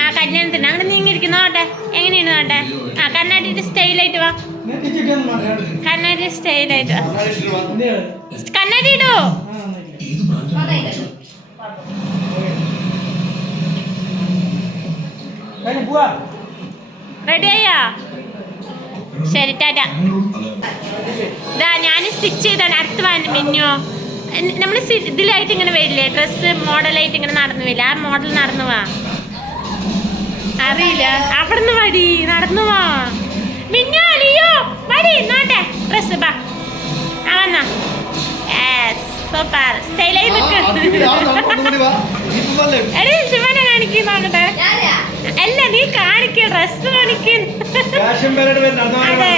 ആ കല്യാണത്തിന് അങ്ങനെ നീങ്ങിയിരിക്കുന്നു. നോട്ടെ എങ്ങനെയാണ് നോട്ടെ ആ കണ്ണാടിയുടെ സ്റ്റൈലായിട്ട് വാ. കണ്ണാടി സ്റ്റൈലായിട്ട് വാ. കണ്ണാടി ഇടോ റെഡി ആയാ? ശരി ടാറ്റ. ഇതാ ഞാൻ സ്റ്റിച്ച് ചെയ്താണ് അടുത്ത് വാങ്ങി മിന്നോ നമ്മൾ ഇതിലായിട്ട് ഇങ്ങനെ വരില്ലേ? ഡ്രസ്സ് മോഡലായിട്ട് ഇങ്ങനെ നടന്നു വരില്ല? ആ മോഡൽ നടന്നു വാ. അറിയില്ല. അവിടുന്ന് വടി നടന്നു വാ. മിന്നു അലിയോ വടി നാട്ടെ. ഡ്രസ്സ് ബാ. ആ വന്നാ. സൂപ്പർ സ്റ്റൈലായി എടി ശിവനെ കാണിക്കുന്ന നോക്കട്ടെ. അല്ല നീ കാണിക്ക ഡ്രസ് കാണിക്ക. അതെ.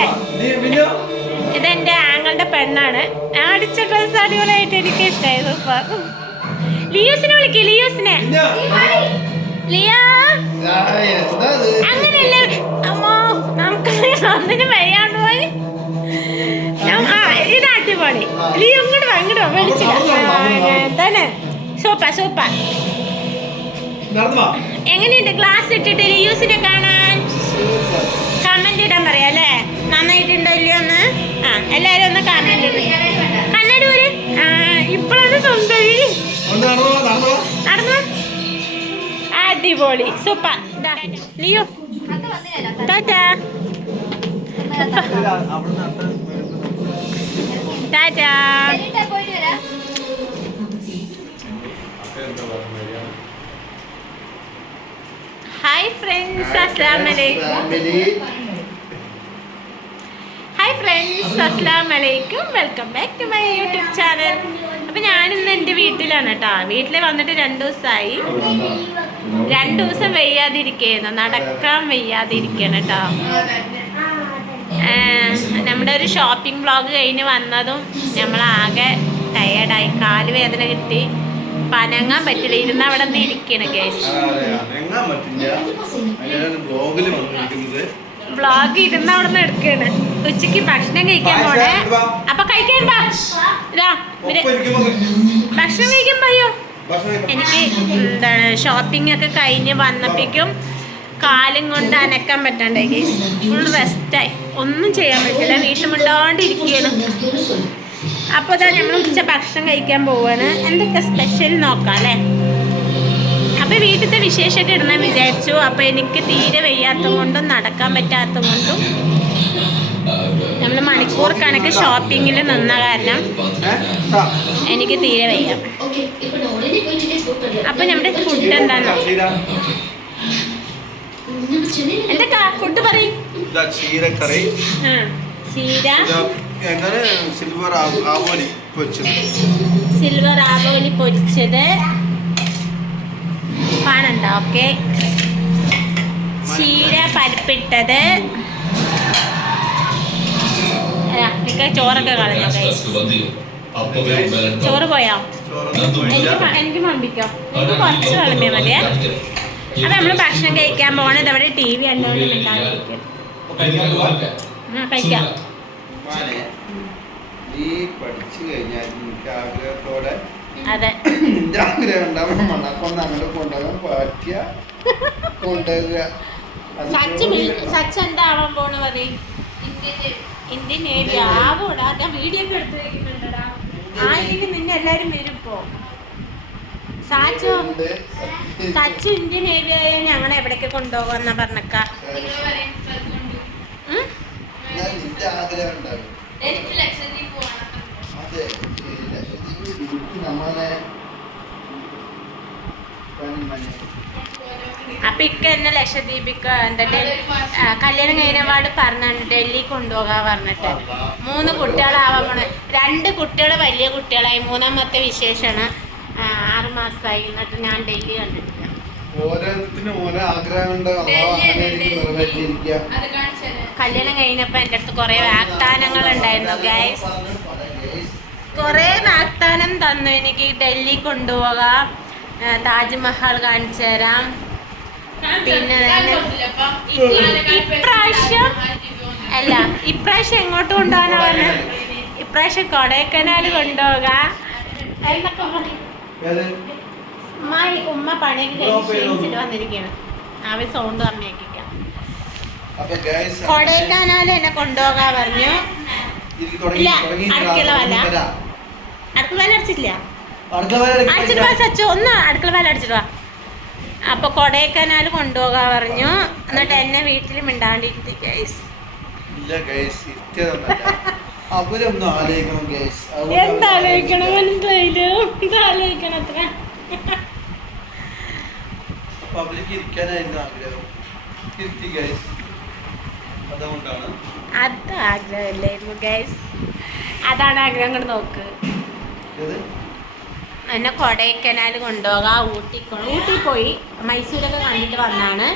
ഇതെന്റെ ആങ്ങളുടെ പെണ്ണാണ്. അടിച്ച ഡ്രസ് അടിപൊളിയായിട്ട് എനിക്ക് ഇഷ്ടമായി സൂപ്പർ ലിയോസിനെ വിളിക്ക് ലിയോസിനെ. ലിയോ. അങ്ങനെയല്ലേ അമ്മോ നമുക്ക് ഒന്നിന് വയ്യാണ്ട് പോയി. ഇത് അടിപൊളി. ലിയോ ഇങ്ങോട്ട് വാ ഇങ്ങോട്ട് വാ വിളിച്ചില്ല. തന്നെ. സൂപ്പർ സൂപ്പർ എങ്ങനെയുണ്ട് ക്ലാസ് ഇട്ടിട്ട് ലിയൂസിനെ കാണാൻ? അടിപൊളി. Super. Leo. Tata. Tata. Hi friends അസ്സാം വലൈക്കും ഹായ് ഫ്രണ്ട്സ് അസ്സാം വലൈക്കും welcome back to my YouTube channel അപ്പം ഞാനിന്ന് എന്റെ വീട്ടിലാണ് കേട്ടോ വീട്ടിൽ വന്നിട്ട് രണ്ട് ദിവസമായി രണ്ട് ദിവസം വയ്യാതിരിക്കുന്നു. നടക്കാൻ വയ്യാതിരിക്കണം കേട്ടോ നമ്മുടെ ഒരു ഷോപ്പിംഗ് വ്ളോഗ് കഴിഞ്ഞ് വന്നതും നമ്മളാകെ ടയേർഡായി കാൽ വേദന കിട്ടി. പനങ്ങാൻ പറ്റില്ല. ഇരുന്ന് അവിടെ നിന്ന് ഇരിക്കണം കേസ് ബ്ലോഗ് വ്ളോഗ് ഇരുന്ന് അവിടെ നിന്ന് എടുക്കാണ്. ഉച്ചയ്ക്ക് ഭക്ഷണം കഴിക്കാൻ പോണേ. അപ്പൊ കഴിക്കാൻ ഭക്ഷണം കഴിക്കാൻ കഴിക്കാം. എനിക്ക് എന്താണ് ഷോപ്പിംഗ് ഒക്കെ കഴിഞ്ഞ് വന്നപ്പോഴേക്കും കാലും കൊണ്ട് അനക്കാൻ പറ്റണ്ടേ ഫുൾ റെസ്റ്റായി ഒന്നും ചെയ്യാൻ പറ്റില്ല. വീട്ടിൽ മിണ്ടാണ്ടിരിക്കുകയാണ് അപ്പോൾ ഇതാ നമ്മൾ ഉച്ച ഭക്ഷണം കഴിക്കാൻ പോവാണ്. എന്തൊക്കെ സ്പെഷ്യൽ നോക്കാം അല്ലേ? അപ്പോൾ വീട്ടിലത്തെ വിശേഷമൊക്കെ ഇടണം വിചാരിച്ചു. അപ്പോൾ എനിക്ക് തീരെ വയ്യാത്തത് കൊണ്ടും നടക്കാൻ പറ്റാത്തത് കൊണ്ടും നമ്മൾ മണിക്കൂർ കണക്ക് ഷോപ്പിങ്ങിൽ നിന്ന കാരണം? എനിക്ക് തീരെ വയ്യ. അപ്പൊ നമ്മുടെ ഫുഡ് എന്താണോ എന്താ ഫുഡ് പറയും. ചീരക്കറി. ചീര. സിൽവർ ആവോലി പൊരിച്ചത്? സിൽവർ ആവോലി പൊരിച്ചത്. കാണണ്ട ഓക്കെ ചീര പരിപ്പിട്ടത്. ഇതൊക്കെ ചോറൊക്കെ കളഞ്ഞു. ചോറ് പോയോ? എനിക്ക് എനിക്ക് മമ്പിക്കോ എനിക്ക് കുറച്ച് വിളമ്പിയാൽ മതിയേ അപ്പൊ നമ്മൾ ഭക്ഷണം കഴിക്കാൻ പോണത്. അവിടെ ടി വി കണ്ടുകൊണ്ട് ആ കഴിക്കാം. നീ പഠിച്ചു കഴിഞ്ഞാൽ എനിക്ക് ആഗ്രഹത്തോടെ അതെ. നിന്റെ ആഗ്രഹം ഉണ്ടാവും മണ്ണക്കൊന്ന് അങ്ങോട്ട് കൊണ്ടുപോകാൻ പറ്റിയ കൊണ്ടുപോകുക. സച്ച് എന്താവാൻ പോണ പറയും? ഇന്ത്യൻ നേവി ആവോടാ. ഞാൻ വീഡിയോ ഒക്കെ എടുത്ത് വെക്കുന്നുണ്ടടാ ആയിരിക്കും നിന്നെ എല്ലാരും വരും ഇപ്പോ. സാച്ചു സച്ചു ഇന്ത്യൻ നേവി ഞങ്ങളെ എവിടേക്ക് കൊണ്ടുപോകാന്നാ പറഞ്ഞക്ക ഉം? ഞാൻ നിന്റെ ആഗ്രഹം ഉണ്ടാവും അതെ ഈ ലക്ഷദ്വീപ് ഡ്യൂട്ടി നമ്മളെ മനെ അപ്പൊ ഇക്ക ലക്ഷദ്വീപിക്ക് എന്താ ഡൽ- ആ, കല്യാണം കഴിഞ്ഞപാട് പറഞ്ഞിട്ട് ഡൽഹി കൊണ്ടുപോകാൻ പറഞ്ഞിട്ട്. മൂന്ന് കുട്ടികളാവാൻ പോണ രണ്ട് കുട്ടികൾ വലിയ കുട്ടികളായി. മൂന്നാമത്തെ വിശേഷമാണ് ആറ് മാസമായി എന്നിട്ട് ഞാൻ ഡൽഹി കണ്ടിട്ടില്ല. ഓരോ കല്യാണം കഴിഞ്ഞപ്പോ എന്റെ അടുത്ത് കുറെ വാഗ്ദാനങ്ങൾ ഉണ്ടായിരുന്നു ഗൈസ് കുറെ വാഗ്ദാനം തന്നു എനിക്ക് ഡൽഹി കൊണ്ടുപോകാം. താജ്മഹൽ കാണിച്ചു തരാം. പിന്നെ ഇപ്രാവശ്യം അല്ല ഇപ്രാവശ്യം എങ്ങോട്ട് കൊണ്ടുപോകാനാ പറഞ്ഞത് ഇപ്രാവശ്യം കൊടൈക്കനാൽ കൊണ്ടുപോകാം. എന്നൊക്കെ ഉമ്മ ഉമ്മ പണിയൊക്കെ വന്നിരിക്കുകയാണ് അവർ സൗണ്ട് അമ്മയൊക്കെ അപ്പൊ ഗൈസ് കൊടൈക്കനാൽ എന്നെ കൊണ്ടുപോകാൻ പറഞ്ഞു. ഇല്ല, അടുക്കള വല. അടുക്കള വല അടിച്ചിട്ടില്ല. അടുക്കള വല അടിച്ചിട്ട് വാ സച്ചു ഒന്ന് അടുക്കള വല അടിച്ചിട്ട് വാ. അപ്പൊ കൊടൈക്കനാൽ കൊണ്ടുപോകാൻ പറഞ്ഞു. എന്നിട്ട് എന്നെ വീട്ടിൽ മിണ്ടാണ്ടിരുത്തി ഗൈസ് ഇല്ല ഗൈസ് ഇരിക്കതൊന്നല്ല അവരൊന്നും ആലോചിക്കണം ഗൈസ് എന്താലോചിക്കണം മനസ്സിലായില്ല? എന്താലോചിക്കണം അത്ര? അപ്പൊ അവർക്ക് ഇരിക്കാനായിരുന്നു ആഗ്രഹം. ഇരുത്തി ഗൈസ് അതുകൊണ്ടാണ്. അത് ആഗ്രഹമില്ലായിരുന്നു ഗൈസ് അതാണ് ആഗ്രഹം. കൊണ്ട് നോക്ക്. എന്നെ കൊടൈക്കനാൽ കൊണ്ടുപോകാം ഊട്ടി കൊ- ഊട്ടി പോയി മൈസൂരൊക്കെ കണ്ടിട്ട് വന്നാണ്.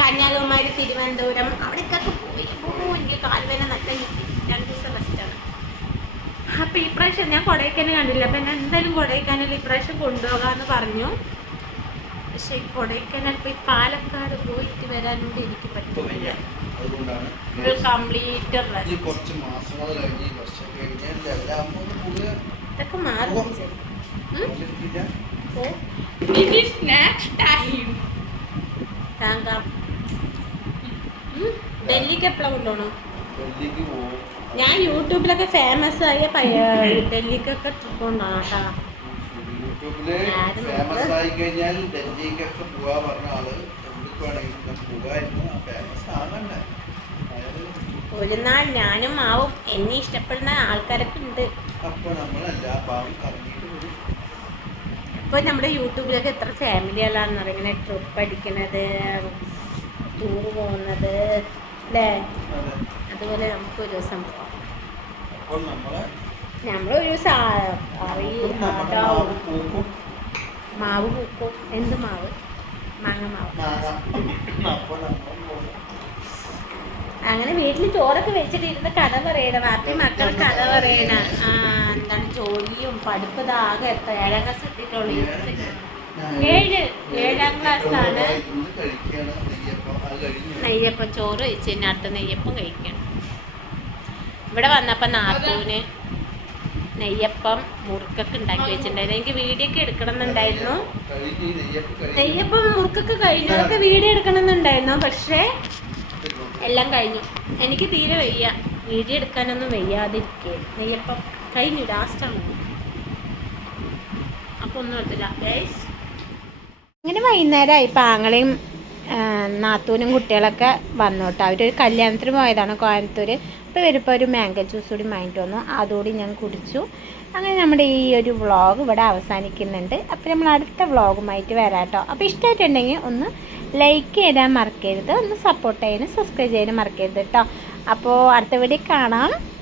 കന്യാകുമാരി തിരുവനന്തപുരം അവിടേക്കൊക്കെ പോയി. പോകുമ്പോൾ എനിക്ക് കാൽവേന നല്ല രണ്ട് ദിവസം റെസ്റ്റാണ് അപ്പോൾ ഈ പ്രാവശ്യം ഞാൻ കൊടൈക്കനാൽ കണ്ടില്ല. അപ്പം എന്നെ എന്തായാലും കൊടൈക്കനാൽ ഈ പ്രാവശ്യം കൊണ്ടുപോകാമെന്ന് പറഞ്ഞു. പക്ഷേ ഈ കൊടൈക്കനാൽ പോയി പാലക്കാട് പോയിട്ട് വരാനും എനിക്ക് പറ്റില്ല. കംപ്ലീറ്റ് റെസ്റ്റ് ഇതൊക്കെ മാറും It is next time. താങ്കം ഉം, ഡൽഹിക്ക് എപ്പോഴാണ് കൊണ്ടുപോകണം ഞാൻ യൂട്യൂബിലൊക്കെ ഫേമസ് ആയ പയ്യ. ഡൽഹിക്കൊക്കെ ട്രിപ്പ് കൊണ്ടുപോകണം കേട്ടോ ഫേമസ് ആയി കഴിഞ്ഞാൽ ഡൽഹിക്കൊക്കെ പോവാ പറഞ്ഞ ആൾ. ഒരു നാൾ ഞാനും ആവും എന്നെ ഇഷ്ടപ്പെടുന്ന ആൾക്കാരൊക്കെ ഉണ്ട്. അപ്പൊ നമ്മളെല്ലാ ഭാവം കറങ്ങിയിട്ട് വരും ഇപ്പോൾ നമ്മുടെ യൂട്യൂബിലൊക്കെ എത്ര ഫാമിലി അറിയാം? ഇങ്ങനെ ട്രിപ്പ് അടിക്കണത് ടൂർ പോകുന്നത് അല്ലേ? അതെ. അതുപോലെ നമുക്ക് ഒരു ദിവസം പോകാം നമ്മളൊരു ദിവസം അറിയ മാവ് പൂക്കും. എന്ത് മാവ്? മാങ്ങ മാവ് മാങ്ങ അപ്പൊ നമ്മൾ പോകും അങ്ങനെ വീട്ടിൽ ചോറൊക്കെ വെച്ചിട്ട് ഇരുന്ന് കഥ പറയണം. ബാക്കി മക്കൾ കഥ പറയണ. എന്താണ് ജോലിയും പഠിപ്പ് ആകെ എത്ര? ഏഴാം ക്ലാസ് എത്തിയിട്ടുള്ളൂ ഏഴ് ഏഴാം ക്ലാസ് ആണ്. ഇന്ന് കഴിക്കുകയാണ് നെയ്യപ്പം. ചോറ് വെച്ച് പിന്നെ അടുത്ത നെയ്യപ്പം കഴിക്കണം. ഇവിടെ വന്നപ്പോൾ നാത്തൂന് നെയ്യപ്പം മുറുക്കൊക്കെ ഉണ്ടാക്കി വെച്ചിട്ടുണ്ടായിരുന്നു. എനിക്ക് വീഡിയോ ഒക്കെ എടുക്കണം എന്നുണ്ടായിരുന്നു നെയ്യപ്പം മുറുക്കൊക്കെ കഴിഞ്ഞു. അതൊക്കെ വീഡിയോ എടുക്കണം എന്നുണ്ടായിരുന്നു പക്ഷേ എല്ലാം കഴിഞ്ഞു. എനിക്ക് തീരെ വയ്യ. വീഡിയോ എടുക്കാനൊന്നും വയ്യാതിരിക്കേ. നെയ്യപ്പം കഴിഞ്ഞു ലാസ്റ്റാണ് അപ്പോൾ ഒന്നും അങ്ങനെ വൈകുന്നേരമായി പാങ്ങളെയും നാത്തൂനും കുട്ടികളൊക്കെ വന്നു കേട്ടോ അവരൊരു കല്യാണത്തിന് പോയതാണ് കോയമ്പത്തൂർ അപ്പോൾ വരുമ്പോൾ ഒരു മാംഗോ ജ്യൂസ് കൂടി വാങ്ങിയിട്ട് വന്നു. അതുകൂടി ഞാൻ കുടിച്ചു. അങ്ങനെ നമ്മുടെ ഈ ഒരു വ്ളോഗ് ഇവിടെ അവസാനിക്കുന്നുണ്ട്. അപ്പോൾ നമ്മൾ അടുത്ത വ്ളോഗുമായിട്ട് വരാം കേട്ടോ അപ്പോൾ ഇഷ്ടമായിട്ടുണ്ടെങ്കിൽ ഒന്ന് ലൈക്ക് ചെയ്താൽ മറക്കരുത്. ഒന്ന് സപ്പോർട്ട് ചെയ്യാനും സബ്സ്ക്രൈബ് ചെയ്യാനും മറക്കരുത് കേട്ടോ അപ്പോൾ അടുത്ത വീഡിയോ കാണാം.